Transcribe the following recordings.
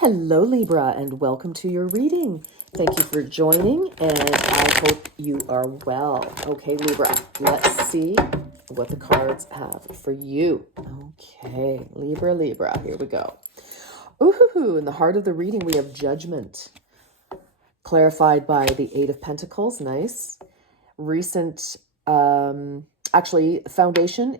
Hello, Libra, and welcome to your reading. Thank you for joining, and I hope you are well. Okay, Libra, let's see what the cards have for you. Okay, Libra, here we go. Ooh, in the heart of the reading, we have Judgment, clarified by the Eight of Pentacles. Nice. Recent, foundation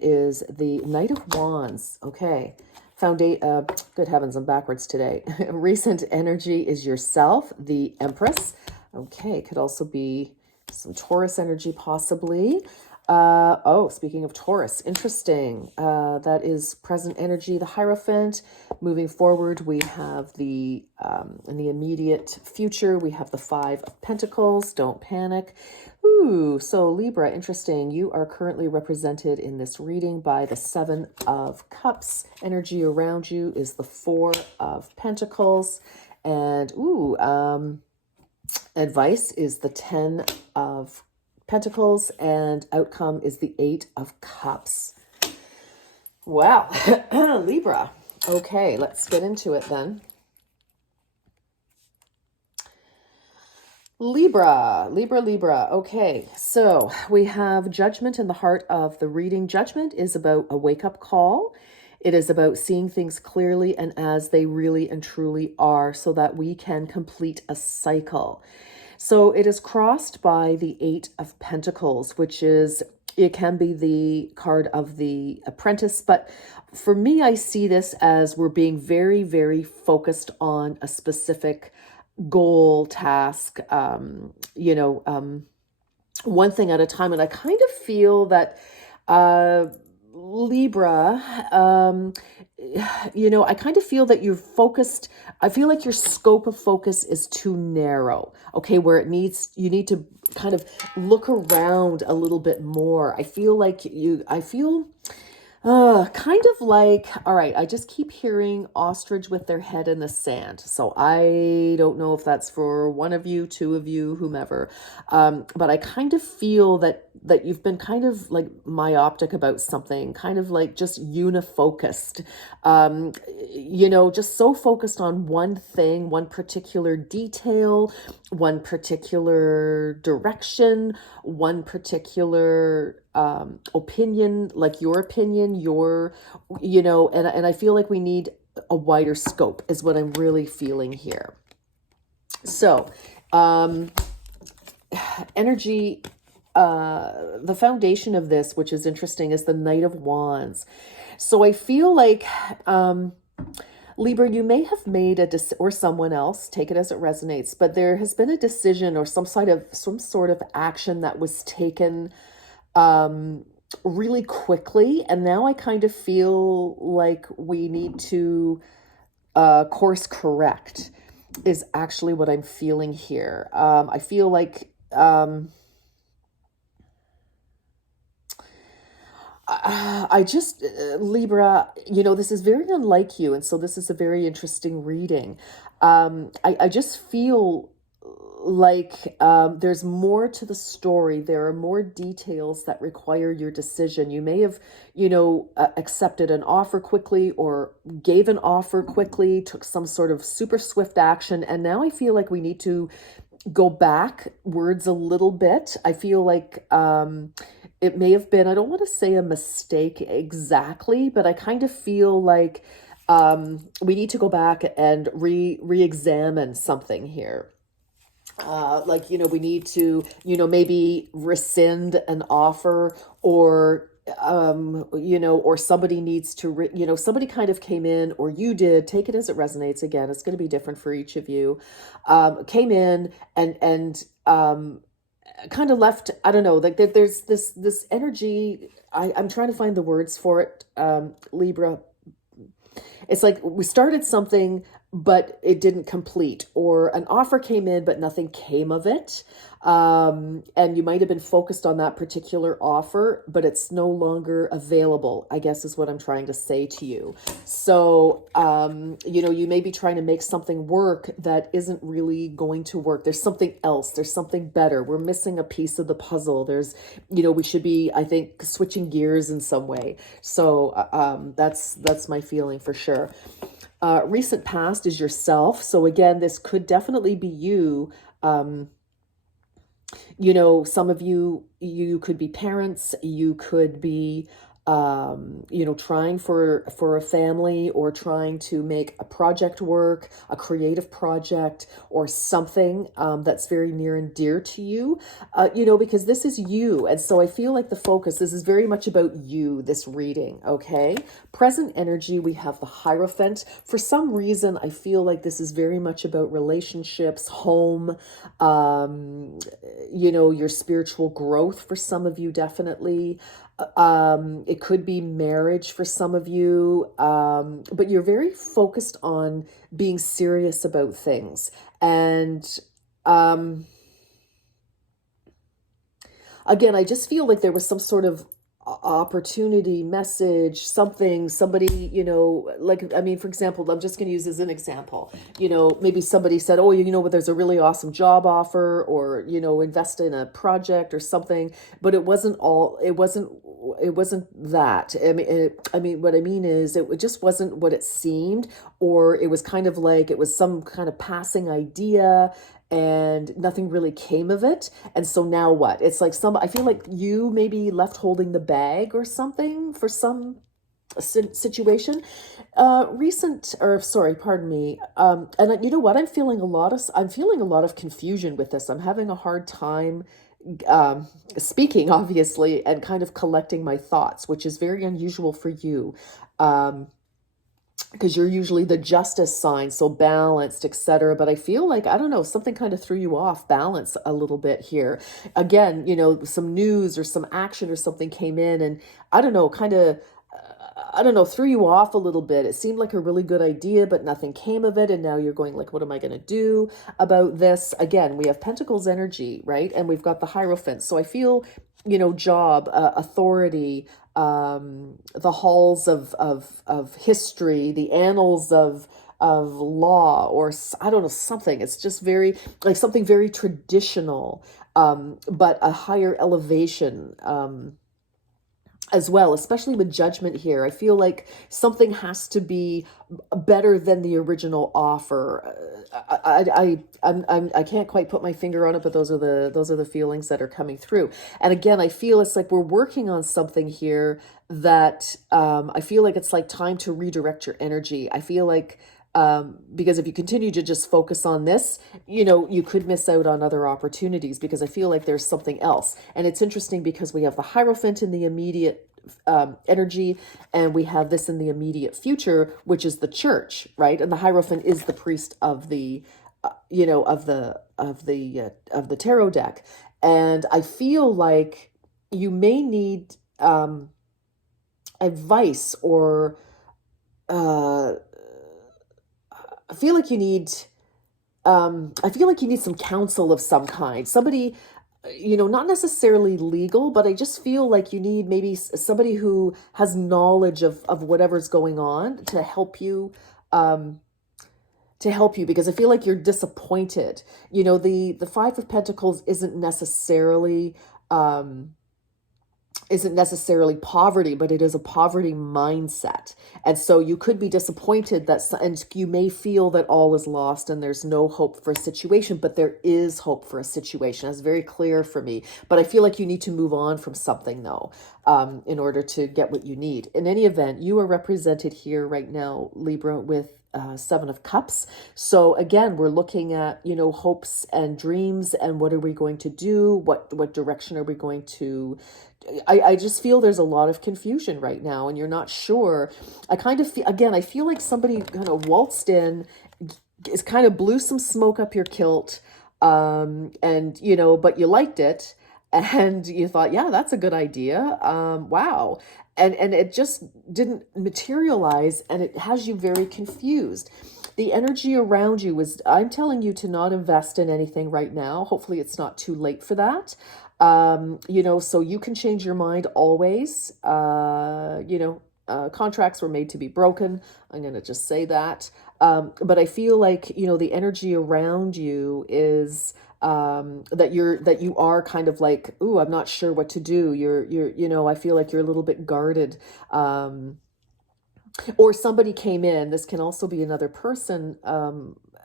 is the Knight of Wands. Okay. Good heavens, I'm backwards today. Recent energy is yourself, the Empress. Okay, could also be some Taurus energy possibly. Speaking of Taurus, interesting. That is present energy, the Hierophant. Moving forward, we have in the immediate future, we have the Five of Pentacles. Don't panic. Ooh, so Libra, interesting. You are currently represented in this reading by the Seven of Cups. Energy around you is the Four of Pentacles. And advice is the Ten of Pentacles, and outcome is the Eight of Cups. Wow. Libra. Okay, let's get into it then. Libra. Okay, so we have Judgment in the heart of the reading. Judgment is about a wake-up call. It is about seeing things clearly and as they really and truly are so that we can complete a cycle. So it is crossed by the Eight of Pentacles, which is, it can be the card of the apprentice, but for me, I see this as we're being very, very focused on a specific goal, task, one thing at a time. And I kind of feel that Libra, I kind of feel that you're focused. I feel like your scope of focus is too narrow. Okay, where you need to kind of look around a little bit more. I feel kind of like, all right, I just keep hearing ostrich with their head in the sand. So I don't know if that's for one of you, two of you, whomever. But I kind of feel that you've been kind of like myopic about something, kind of like just unifocused, just so focused on one thing, one particular detail, one particular direction, one particular opinion, like your opinion, and I feel like we need a wider scope is what I'm really feeling here. So, energy, the foundation of this, which is interesting, is the Knight of Wands. So I feel like, Libra, you may have made or someone else, take it as it resonates, but there has been a decision or some sort of action that was taken really quickly. And now I kind of feel like we need to course correct is actually what I'm feeling here. I feel like Libra, this is very unlike you. And so this is a very interesting reading. I just feel like there's more to the story. There are more details that require your decision. You may have, accepted an offer quickly or gave an offer quickly, took some sort of super swift action. And now I feel like we need to go backwards a little bit. I feel like it may have been, I don't want to say a mistake exactly, but I kind of feel like we need to go back and re-examine something here. We need to, maybe rescind an offer, or or somebody needs to, somebody kind of came in, or you did, take it as it resonates. Again, it's going to be different for each of you, came in and kind of left, I don't know, like there's this energy. I'm trying to find the words for it, Libra. It's like we started something, but it didn't complete, or an offer came in, but nothing came of it. And you might have been focused on that particular offer, but it's no longer available, I guess is what I'm trying to say to you. So, you may be trying to make something work that isn't really going to work. There's something else. There's something better. We're missing a piece of the puzzle. There's, we should be, I think, switching gears in some way. So, that's my feeling for sure. Recent past is yourself. So again, this could definitely be you. Um, some of you could be parents, you could be trying for a family, or trying to make a project work, a creative project, or something that's very near and dear to you, because this is you. And so I feel like the focus, this is very much about you, this reading. Okay, present energy, we have the Hierophant. For some reason, I feel like this is very much about relationships, home, your spiritual growth for some of you, definitely. It could be marriage for some of you, but you're very focused on being serious about things. And um, again, I just feel like there was some sort of opportunity, message, something, somebody, like, I mean, for example, I'm just going to use as an example, maybe somebody said, oh, but there's a really awesome job offer, or, invest in a project or something, but it wasn't that. I mean, what I mean is, it just wasn't what it seemed, or it was kind of like it was some kind of passing idea, and nothing really came of it. And so now what? It's like I feel like you maybe left holding the bag or something for some situation. Recent, or sorry, pardon me. And you know what? I'm feeling a lot of confusion with this. I'm having a hard time speaking, obviously, and kind of collecting my thoughts, which is very unusual for you. Um, because you're usually the justice sign, so balanced, etc. But I feel like, I don't know, something kind of threw you off balance a little bit here. Again, some news or some action or something came in, and I don't know, kind of, I don't know, threw you off a little bit. It seemed like a really good idea, but nothing came of it. And now you're going like, what am I going to do about this? Again, we have Pentacles energy, right? And we've got the Hierophant. So I feel, job, authority, the halls of history, the annals of law, or I don't know, something. It's just very, like, something very traditional, but a higher elevation, as well, especially with Judgment here. I feel like something has to be better than the original offer. I can't quite put my finger on it, but those are the feelings that are coming through. And again, I feel it's like we're working on something here that, I feel like it's like time to redirect your energy. I feel like, because if you continue to just focus on this, you could miss out on other opportunities, because I feel like there's something else. And it's interesting because we have the Hierophant in the immediate energy, and we have this in the immediate future, which is the Church, right? And the Hierophant is the priest of the, of the tarot deck. And I feel like you may need advice, or uh, I feel like you need some counsel of some kind. Somebody, not necessarily legal, but I just feel like you need maybe somebody who has knowledge of whatever's going on um, to help you, because I feel like you're disappointed. The Five of Pentacles isn't necessarily poverty, but it is a poverty mindset. And so you could be disappointed and you may feel that all is lost and there's no hope for a situation, but there is hope for a situation. That's very clear for me. But I feel like you need to move on from something, though, in order to get what you need. In any event, you are represented here right now, Libra, with Seven of Cups. So again, we're looking at, hopes and dreams, and what are we going to do? What direction are we going to? I just feel there's a lot of confusion right now, and you're not sure. I kind of feel, again, I feel like somebody kind of waltzed in, is kind of blew some smoke up your kilt, and but you liked it, and you thought, yeah, that's a good idea. Wow. And it just didn't materialize, and it has you very confused. The energy around you is, I'm telling you to not invest in anything right now. Hopefully it's not too late for that. So you can change your mind always. Contracts were made to be broken. I'm going to just say that. But I feel like, the energy around you is, that you are kind of like, ooh, I'm not sure what to do. I feel like you're a little bit guarded. Or somebody came in, this can also be another person,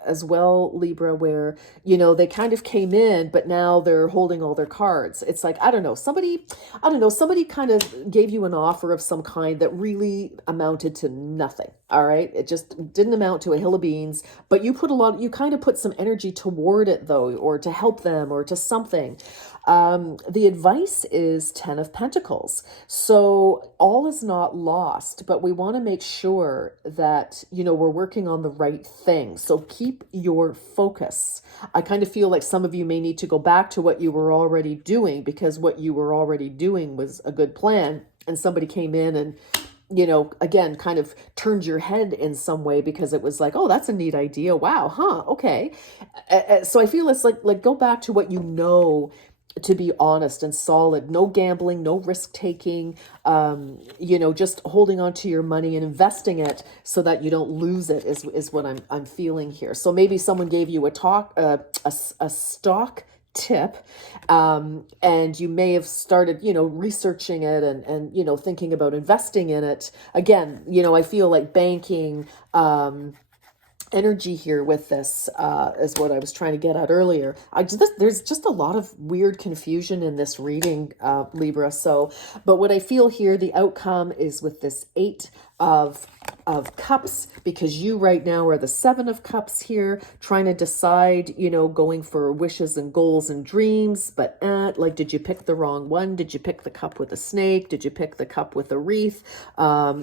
as well, Libra, where, they kind of came in, but now they're holding all their cards. It's like, I don't know, somebody kind of gave you an offer of some kind that really amounted to nothing. All right. It just didn't amount to a hill of beans, but you kind of put some energy toward it though, or to help them or to something. The advice is 10 of Pentacles. So all is not lost, but we want to make sure that, we're working on the right thing. So keep your focus. I kind of feel like some of you may need to go back to what you were already doing, because what you were already doing was a good plan. And somebody came in and, again, kind of turned your head in some way, because it was like, oh, that's a neat idea. Wow. Huh. Okay. So I feel it's like go back to what you know, to be honest and solid. No gambling, no risk taking, just holding on to your money and investing it so that you don't lose it is what I'm feeling here. So maybe someone gave you a stock tip, and you may have started, researching it and thinking about investing in it. Again, I feel like banking, energy here with this, is what I was trying to get at earlier. There's just a lot of weird confusion in this reading, Libra. So, but what I feel here, the outcome is with this Eight of Cups, because you right now are the Seven of Cups here, trying to decide, going for wishes and goals and dreams, but like, did you pick the wrong one? Did you pick the cup with a snake? Did you pick the cup with a wreath? I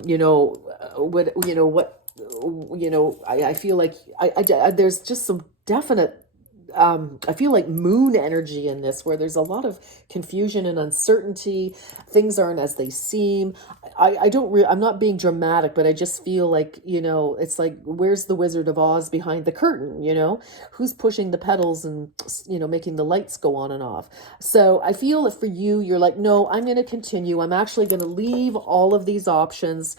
feel like there's just some definite, I feel like moon energy in this, where there's a lot of confusion and uncertainty. Things aren't as they seem. I'm not being dramatic, but I just feel like, it's like, where's the Wizard of Oz behind the curtain? Who's pushing the pedals and, making the lights go on and off. So I feel that for you, you're like, no, I'm going to continue. I'm actually going to leave all of these options.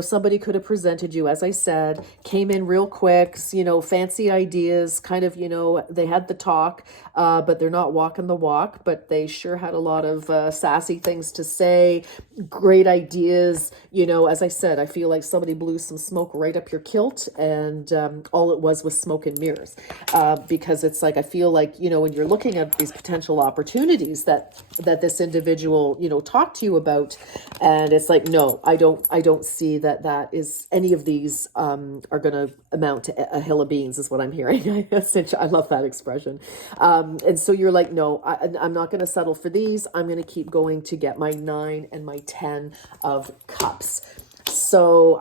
Somebody could have presented you, as I said, came in real quick, fancy ideas, kind of, they had the talk, but they're not walking the walk, but they sure had a lot of sassy things to say, great ideas. As I said, I feel like somebody blew some smoke right up your kilt, and all it was smoke and mirrors, because it's like, I feel like, when you're looking at these potential opportunities that this individual, talked to you about, and it's like, no, I don't see that is any of these are going to amount to a hill of beans, is what I'm hearing. I love that expression. And so you're like, no, I'm not going to settle for these. I'm going to keep going to get my 9 and my 10 of Cups. So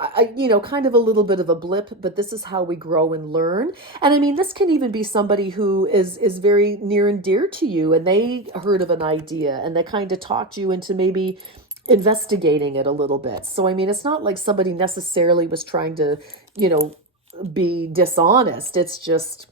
kind of a little bit of a blip, but this is how we grow and learn. And I mean, this can even be somebody who is very near and dear to you, and they heard of an idea and they kind of talked you into maybe investigating it a little bit. So, I mean, it's not like somebody necessarily was trying to, be dishonest. It's just,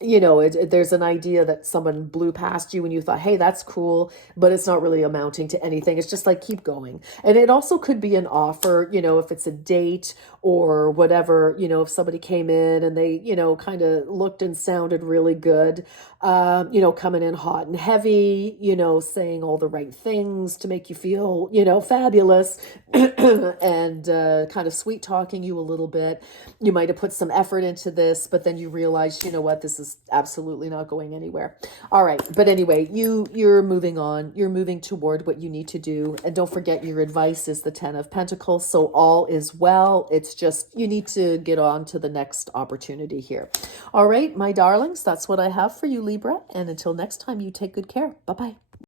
there's an idea that someone blew past you and you thought, hey, that's cool, but it's not really amounting to anything. It's just like, keep going. And it also could be an offer, if it's a date or whatever, if somebody came in and they, kind of looked and sounded really good, coming in hot and heavy, saying all the right things to make you feel, fabulous, and kind of sweet talking you a little bit. You might have put some effort into this, but then you realize, what, this is absolutely not going anywhere. All right. But anyway, you're moving on. You're moving toward what you need to do. And don't forget, your advice is the 10 of Pentacles. So all is well. It's just, you need to get on to the next opportunity here. All right, my darlings, that's what I have for you, Libra. And until next time, you take good care. Bye-bye.